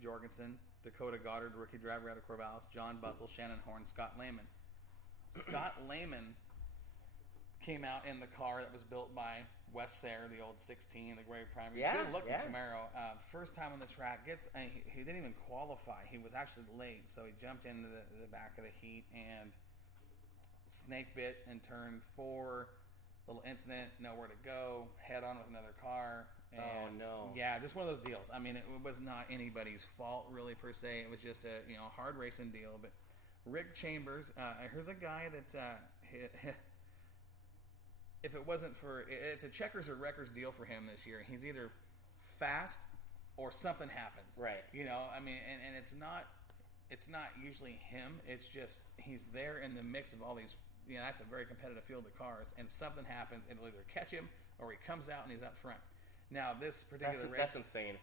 Steve Jorgensen, Dakota Goddard, rookie driver out of Corvallis, John Bussell, Shannon Horn, Scott Lehman. Scott Lehman came out in the car that was built by Wes Sayre, the old 16, the gray primary. Good looking Camaro. First time on the track. He didn't even qualify. He was actually late, so he jumped into the back of the heat and snake bit in turn 4. Little incident, nowhere to go, head on with another car. And yeah, just one of those deals. I mean, it was not anybody's fault really per se. It was just a hard racing deal. But Rick Chambers, here's a guy that if it wasn't for it's a checkers or wreckers deal for him this year. He's either fast or something happens. Right. I mean, and it's not usually him. It's just he's there in the mix of all these. That's a very competitive field of cars, and something happens, it'll either catch him or he comes out and he's up front. Now, this particular race, that's insane.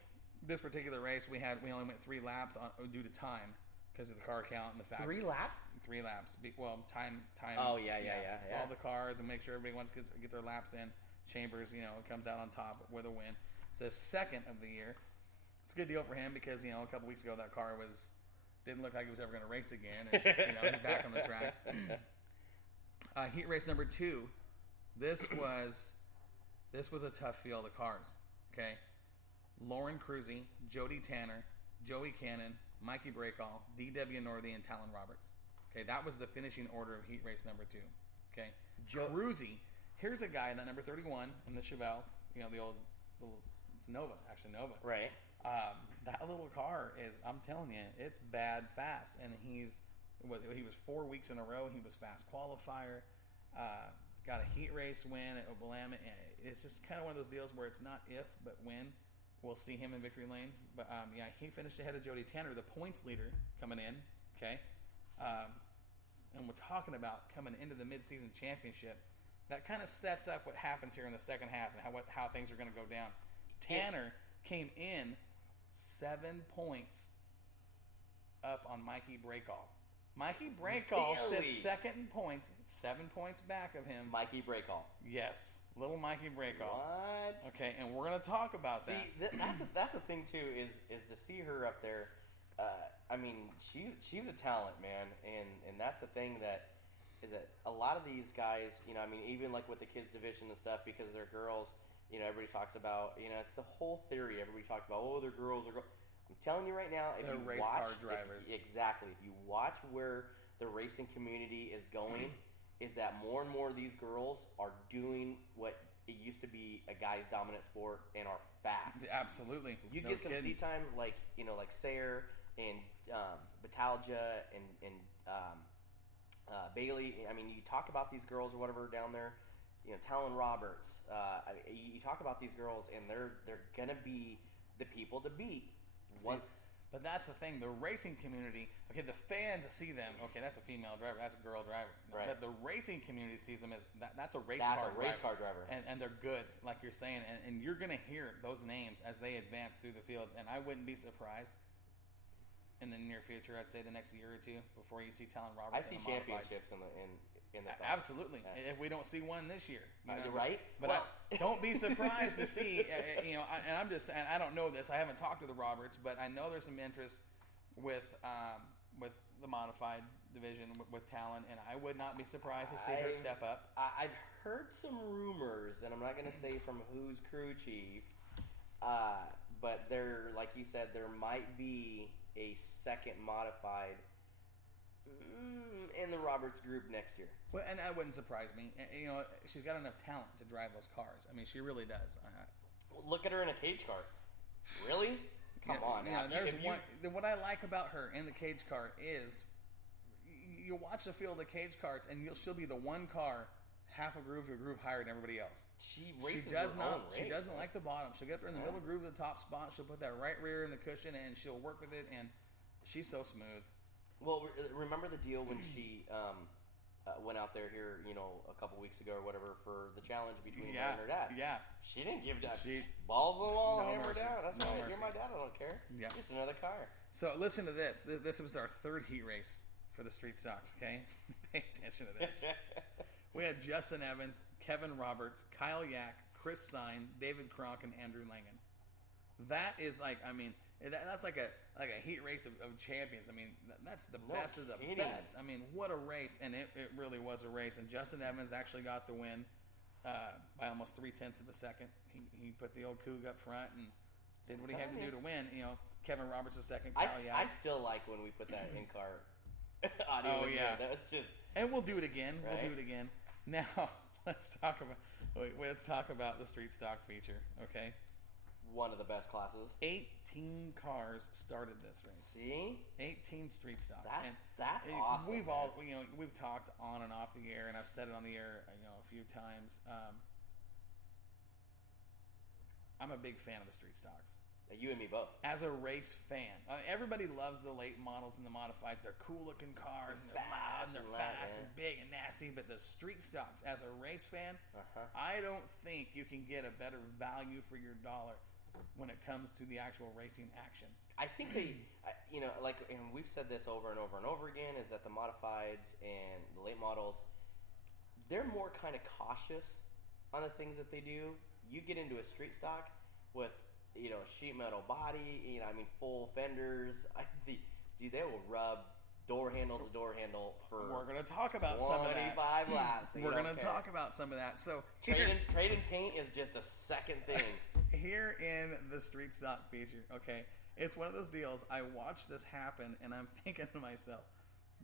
This particular race, we only went 3 laps due to time because of the car count and the fact. 3 laps? 3 laps. Well, time. Oh yeah. All the cars and make sure everybody wants to get their laps in. Chambers, comes out on top with a win. It's his second of the year. It's a good deal for him because a couple weeks ago that car didn't look like it was ever going to race again. And, he's back on the track. Heat race number 2. This was a tough field of cars. Okay, Lauren Cruzy, Jody Tanner, Joey Cannon, Mikey Breakall, D.W. Northey, and Talon Roberts. Okay, that was the finishing order of heat race number 2. Okay, Cruzy. Here's a guy in that number 31 in the Chevelle. The old it's Nova, actually Nova. Right. That little car is. I'm telling you, it's bad fast, and he was 4 weeks in a row. He was fast qualifier. Got a heat race win at Oklahoma. It's just kind of one of those deals where it's not if, but when. We'll see him in victory lane. But, he finished ahead of Jody Tanner, the points leader, coming in. Okay? And we're talking about coming into the midseason championship. That kind of sets up what happens here in the second half and how things are going to go down. Tanner came in 7 points up on Mikey Breakall. Mikey Breakall sits second in points, 7 points back of him. Mikey Breakall. Yes, little Mikey Breakall. What? Okay, and we're going to talk about that. That's the thing too is to see her up there. I mean, she's a talent, man, and that's the thing that a lot of these guys, even like with the kids division and stuff, because they're girls, everybody talks about, it's the whole theory. Everybody talks about, they're girls. I'm telling you right now, if you race watch, car drivers. Exactly. If you watch where the racing community is going, is that more and more of these girls are doing what it used to be a guy's dominant sport and are fast. Absolutely. You get some seat time, like Sayre and Batalja and Bailey. I mean, you talk about these girls or whatever down there. Talon Roberts. You talk about these girls, and they're gonna be the people to beat. But that's the thing. The racing community, okay, the fans see them. Okay, that's a female driver. That's a girl driver. Right. But the racing community sees them as that's a race car driver. And they're good, like you're saying. And you're going to hear those names as they advance through the fields. And I wouldn't be surprised in the near future. I'd say the next year or two before you see Talon Roberts. I see championships in the absolutely. Yeah. If we don't see one this year, you're right. But don't be surprised to see. And I'm just saying, I don't know this. I haven't talked to the Roberts, but I know there's some interest with the modified division with Talon, and I would not be surprised to see her step up. I've heard some rumors, and I'm not going to say from who's crew chief, but there, like you said, there might be a second modified in the Roberts group next year. Well, and that wouldn't surprise me. She's got enough talent to drive those cars. I mean, she really does. Look at her in a cage car. Really? Come on. What I like about her in the cage car is you watch the field of cage carts, and she'll be the one car half a groove to a groove higher than everybody else. She races her own race. She doesn't like the bottom. She'll get up there in the middle groove of the top spot. She'll put that right rear in the cushion, and she'll work with it, and she's so smooth. Well, remember the deal when she went out there here, a couple weeks ago or whatever for the challenge between her and her dad? Yeah. She didn't give down. Balls on the wall, hammer down. That's right. Mercy. You're my dad. I don't care. Yeah. Just another car. So listen to this. This was our third heat race for the Street Stocks, okay? Pay attention to this. We had Justin Evans, Kevin Roberts, Kyle Yack, Chris Sine, David Kronk, and Andrew Langen. That is That's like a heat race of champions. I mean, that's the best of the kidding. best. I mean, what a race, and it really was a race. And Justin Evans actually got the win by almost 0.3 of a second. He put the old Coug up front and did what he had to do to win. You know, Kevin Roberts was second. I still like when we put that in-car audio. Oh yeah, that was just. And we'll do it again. Right? We'll do it again. Now let's talk about the street stock feature. Okay. One of the best classes. 18 cars started this race. See? 18 street stocks. That's awesome. We've talked on and off the air, and I've said it on the air, a few times. I'm a big fan of the street stocks. You and me both. As a race fan, everybody loves the late models and the modifieds. They're cool-looking cars, and they're loud, and they're fast, and big and nasty. But the street stocks, as a race fan, I don't think you can get a better value for your dollar when it comes to the actual racing action. I think they, and we've said this over and over and over again, is that the modifieds and the late models, they're more kind of cautious on the things that they do. You get into a street stock with, sheet metal body, full fenders. They will rub door handle to door handle for. We're going to talk about some of that. 25 laps. We're going to talk about some of that. So trade and paint is just a second thing. Here in the street stock feature, okay, it's one of those deals. I watched this happen, and I'm thinking to myself,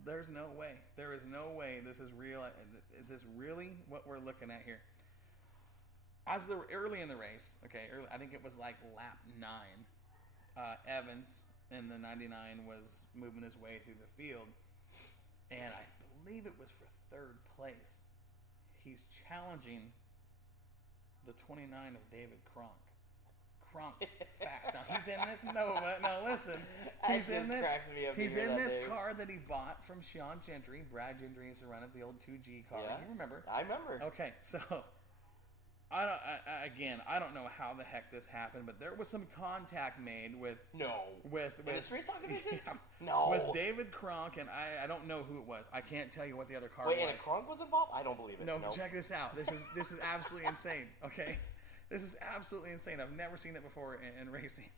"There's no way. There is no way this is real. Is this really what we're looking at here?" As early in the race, okay, I think it was like lap 9. Evans in the 99 was moving his way through the field, and I believe it was for third place. He's challenging the 29 of David Kronk. Kronk's fast. Now he's in this Nova. Now listen, he's in this car that he bought from Sean Gentry. Brad Gentry used to run it, the old 2G car. Yeah, you remember? I remember. Okay, so I don't know how the heck this happened, but there was some contact made with in the street stock division. Yeah, no, with David Kronk, and I don't know who it was. I can't tell you what the other car was. Wait, and a Kronk was involved? I don't believe it. No, check this out. This is absolutely insane. Okay, this is absolutely insane. I've never seen it before in racing.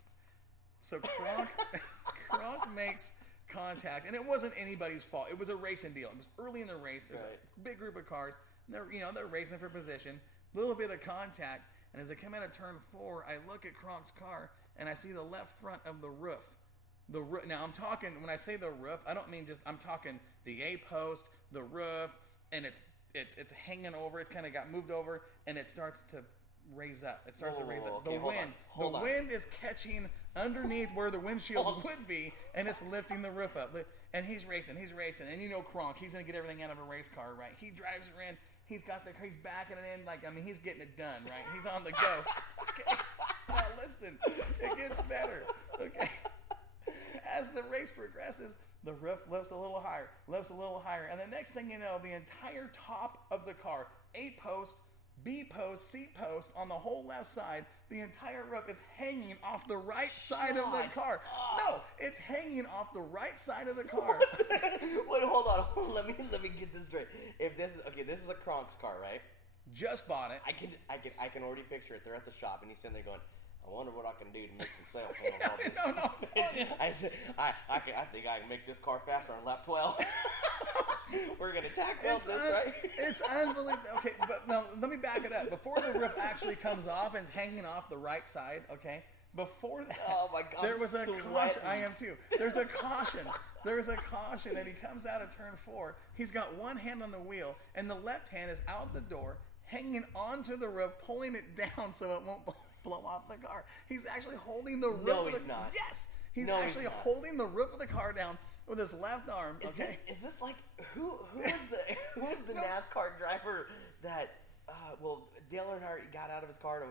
So Kronk makes contact, and it wasn't anybody's fault. It was a racing deal. It was early in the race. There's a big group of cars. And they're racing for position. Little bit of contact, and as I come out of turn 4, I look at Kronk's car, and I see the left front of the roof. Now I'm talking, when I say the roof, I don't mean I'm talking the A-post, the roof, and it's hanging over. It's kind of got moved over, and it starts to raise up. It starts to raise up. Okay, The wind is catching underneath where the windshield would be, and it's lifting the roof up. And he's racing, and Kronk, he's going to get everything out of a race car, right? He drives her in. He's backing it in, he's getting it done, right? He's on the go. Okay. Now listen, it gets better, okay? As the race progresses, the roof lifts a little higher, and the next thing you know, the entire top of the car, A-post, B-post, C-post, on the whole left side, the entire roof is hanging off the right side of the car. No, it's hanging off the right side of the car. Wait, hold on. Let me get this straight. If this is a Kronk's car, right? Just bought it. I can already picture it. They're at the shop, and he's sitting there going, "I wonder what I can do to make some sales." No. I said, I think I can make this car faster on lap 12. We're gonna tackle this, right? It's unbelievable. Okay, but no, let me back it up. Before the roof actually comes off and it's hanging off the right side, okay? Before that, oh my God, there was a caution. I am too. There's a caution. And he comes out of turn 4. He's got one hand on the wheel, and the left hand is out the door, hanging onto the roof, pulling it down so it won't blow off the car. He's actually holding the roof. No, he's not. Yes, he's actually holding the roof of the car down with his left arm. Okay, is this like who is the NASCAR driver that? Dale Earnhardt got out of his car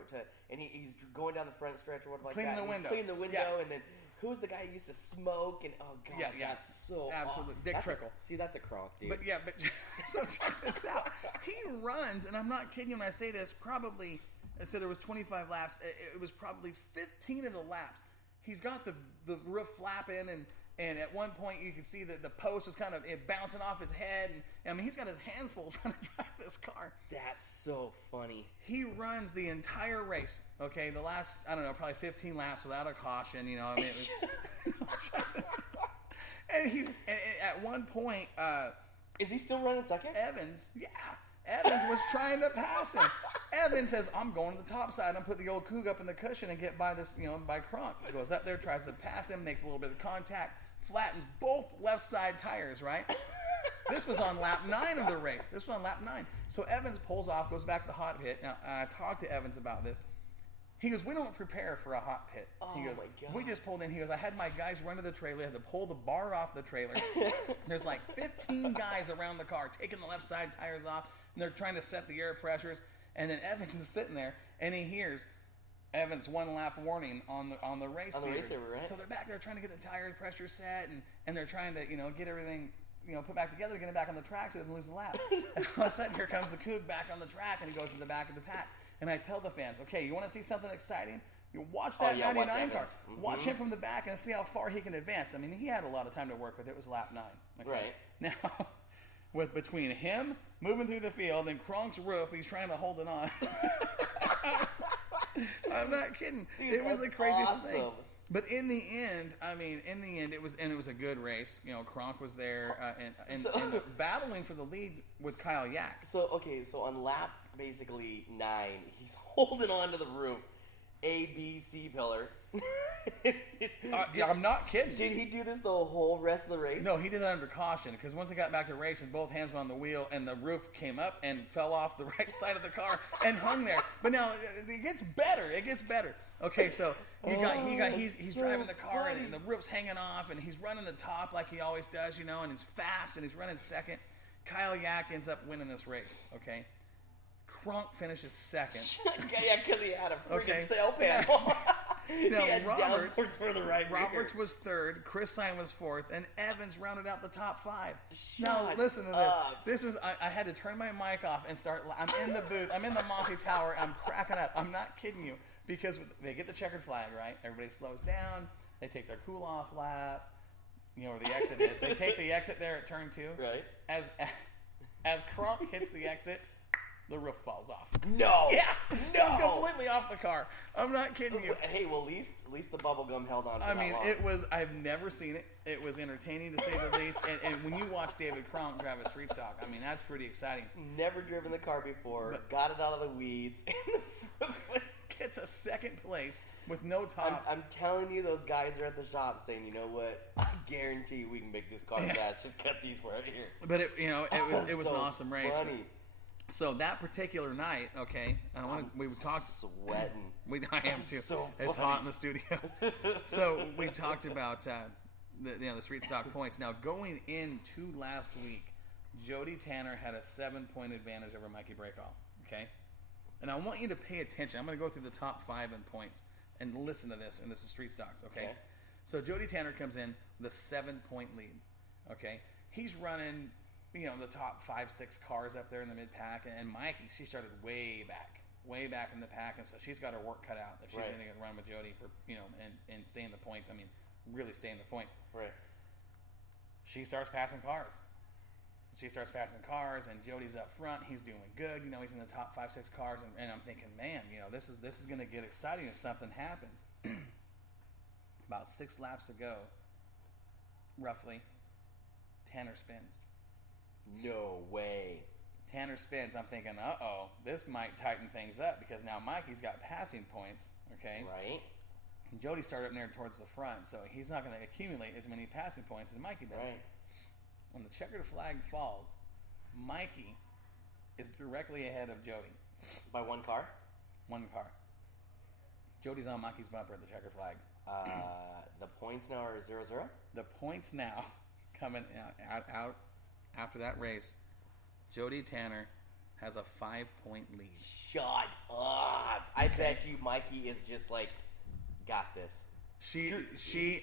and he's going down the front stretch or whatever like cleaning that. Cleaning the window, and then who's the guy who used to smoke and that's so absolutely Dick Trickle. That's a Kronk, dude. But so check this out. He runs, and I'm not kidding you when I say this. Probably, I said there was 25 laps. It was probably 15 of the laps. He's got the roof flapping, And at one point, you can see that the post was kind of bouncing off his head. And I mean, he's got his hands full trying to drive this car. That's so funny. He runs the entire race. Okay, the last, I don't know, probably 15 laps without a caution. You know, I mean, it was. and at one point, is he still running second? Evans was trying to pass him. Evans says, I'm going to the top side. I'm putting the old Coug up in the cushion and get by this, by Kronk. He goes up there, tries to pass him, makes a little bit of contact, flattens both left side tires, right? This was on lap 9 of the race. So Evans pulls off, goes back to the hot pit. Now, I talked to Evans about this. He goes, we don't prepare for a hot pit. He goes, my God. we just pulled in. He goes, I had my guys run to the trailer. I had to pull the bar off the trailer. There's like 15 guys around the car taking the left side tires off. And they're trying to set the air pressures. And then Evans is sitting there, and he hears Evans' 1 lap warning on the race saver. Right? So they're back there trying to get the tire pressure set, and they're trying to get everything put back together, get it back on the track so he doesn't lose the lap. And all of a sudden, here comes the Coug back on the track, and he goes to the back of the pack. And I tell the fans, okay, you want to see something exciting? You watch that 99 car. Mm-hmm. Watch him from the back and see how far he can advance. I mean, he had a lot of time to work with. It was lap 9. Okay? Right. Now, with between him moving through the field and Kronk's roof, he's trying to hold it on. I'm not kidding. Dude, it was the craziest awesome. thing. But in the end, it was a good race. Kronk was there and battling for the lead with Kyle Yak. So on lap basically 9, he's holding on to the roof, A, B, C pillar. I'm not kidding. Did he do this the whole rest of the race? No, he did it under caution because once he got back to racing, both hands went on the wheel and the roof came up and fell off the right side of the car and hung there. But now it gets better. Okay, so he's driving the car and the roof's hanging off and he's running the top like he always does, and he's fast and he's running second. Kyle Yak ends up winning this race. Okay, Kronk finishes second. Yeah, because he had a freaking sail panel. Now, Roberts was was third, Chris Sign was fourth, and Evans rounded out the top 5. Shut now, listen to this. up. This was I had to turn my mic off and start. I'm in the booth. I'm in the Monty Tower. I'm cracking up. I'm not kidding you because they get the checkered flag, right? Everybody slows down. They take their cool off lap. Where the exit is. They take the exit there at turn 2. Right. As Kronk hits the exit, the roof falls off. No. Yeah. No. It's completely off the car. I'm not kidding you. Hey, well, at least the bubble gum held on. It was. I've never seen it. It was entertaining to say the least. And when you watch David Kronk drive a street stock, that's pretty exciting. Never driven the car before. Got it out of the weeds. Gets a second place with no top. I'm telling you, those guys are at the shop saying, you know what? I guarantee you we can make this car fast. Just cut these right here. But it was so an awesome race. Funny. So that particular night, okay, we talked. Sweating. I am too. So it's hot in the studio. So we talked about the street stock points. Now going into last week, Jody Tanner had a 7-point advantage over Mikey Breakall. Okay, and I want you to pay attention. I'm going to go through the top 5 in points and listen to this. And this is street stocks. Okay, so Jody Tanner comes in with a 7-point lead. Okay, he's running. The top 5-6 cars up there in the mid pack, and Mikey, she started way back in the pack, and so she's got her work cut out if she's going to run with Jody for and stay in the points. Really stay in the points. Right. She starts passing cars. And Jody's up front. He's doing good. He's in the top 5-6 cars, and I'm thinking, man, this is going to get exciting if something happens. About 6 laps ago, roughly, Tanner spins. No way. Tanner spins. I'm thinking, this might tighten things up because now Mikey's got passing points, okay? Right. And Jody started up near towards the front, so he's not going to accumulate as many passing points as Mikey does. Right. When the checkered flag falls, Mikey is directly ahead of Jody. By 1 car? 1 car. Jody's on Mikey's bumper at the checkered flag. The points now are 0-0? The points now coming out after that race, Jody Tanner has a 5-point lead. Shut up! I bet you Mikey is just like, got this.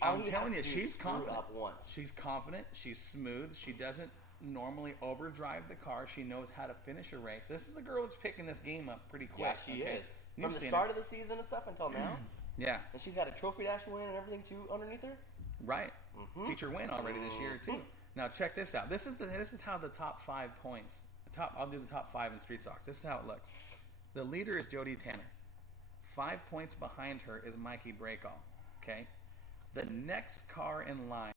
I'm telling you, she's confident. Up once. She's confident. She's smooth. She doesn't normally overdrive the car. She knows how to finish a race. This is a girl that's picking this game up pretty quick. Yeah, she is. From the start of the season and stuff until now. Yeah. And she's got a trophy dash win and everything too underneath her. Right. feature win already this year too. Now check this out. This is how the top 5 points. I'll do the top 5 in street stocks. This is how it looks. The leader is Jody Tanner. 5 points behind her is Mikey Breakall. Okay. The next car in line